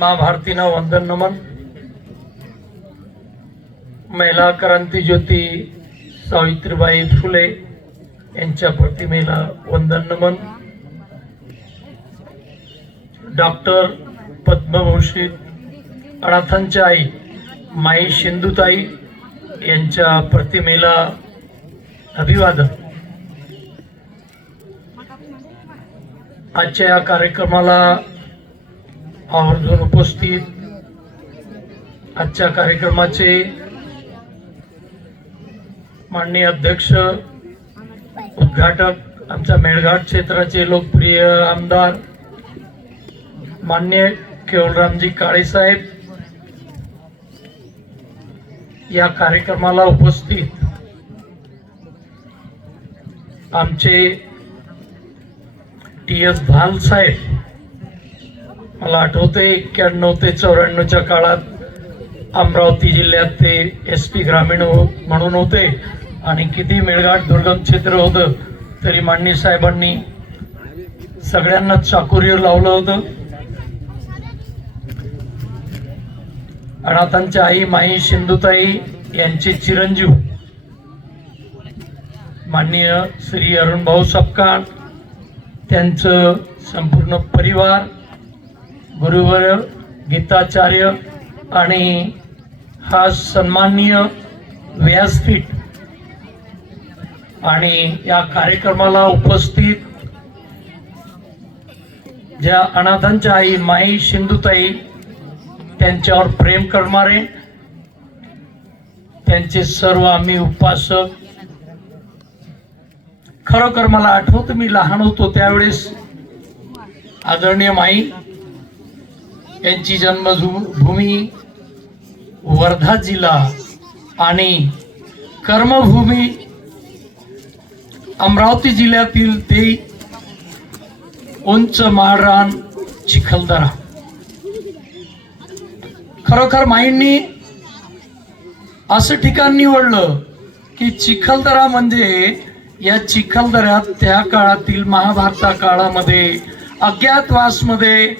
महाभारतीना वंदन नमन. महिला क्रांती ज्योती सावित्रीबाई फुले यांच्या प्रतिमेला वंदन नमन. डॉक्टर पद्मभूषी अनाथांच्या आई माई शिंदुताई यांच्या प्रतिमेला अभिवादन. आजच्या या कार्यक्रमाला आवर्जून उपस्थित आजच्या कार्यक्रमाचे माननीय अध्यक्ष उद्घाटक आमच्या मेळघाट क्षेत्राचे लोकप्रिय आमदार मान्य केवलरामजी काळेसाहेब या कार्यक्रमाला उपस्थित आमचे टी एस भाल साहेब मला आठवते एक्क्याण्णव ते चौऱ्याण्णवच्या काळात अमरावती जिल्ह्यात ते एस पी ग्रामीण हो- म्हणून होते. आणि किती मेळघाट दुर्गम क्षेत्र होतं तरी मांडणी साहेबांनी सगळ्यांना चाकोरीवर लावलं होतं. अनाथांच्या आई माई सिंधुताई यांचे चिरंजीव. माननीय श्री अरुण भाऊ सपकाळ त्यांचं संपूर्ण परिवार गुरुवर गीताचार्य आणि हा सन्माननीय व्यासपीठ. आणि या कार्यक्रमाला उपस्थित ज्या अनाथांच्या आई माई सिंधुताई त्यांच्यावर प्रेम करणारे त्यांचे सर्व आम्ही उपासक. खरोखर मला आठवतं मी लहान होतो त्यावेळेस आदरणीय माई यांची जन्मभूमी वर्धा जिल्हा आणि कर्मभूमी अमरावती जिल्ह्यातील ते उंच माळरान चिखलदरा. खरोखर माईंनी असं ठिकाण निवडलं की चिखलदरा म्हणजे या चिखलदऱ्यात त्या काळातील महाभारता काळामध्ये अज्ञातवासमध्ये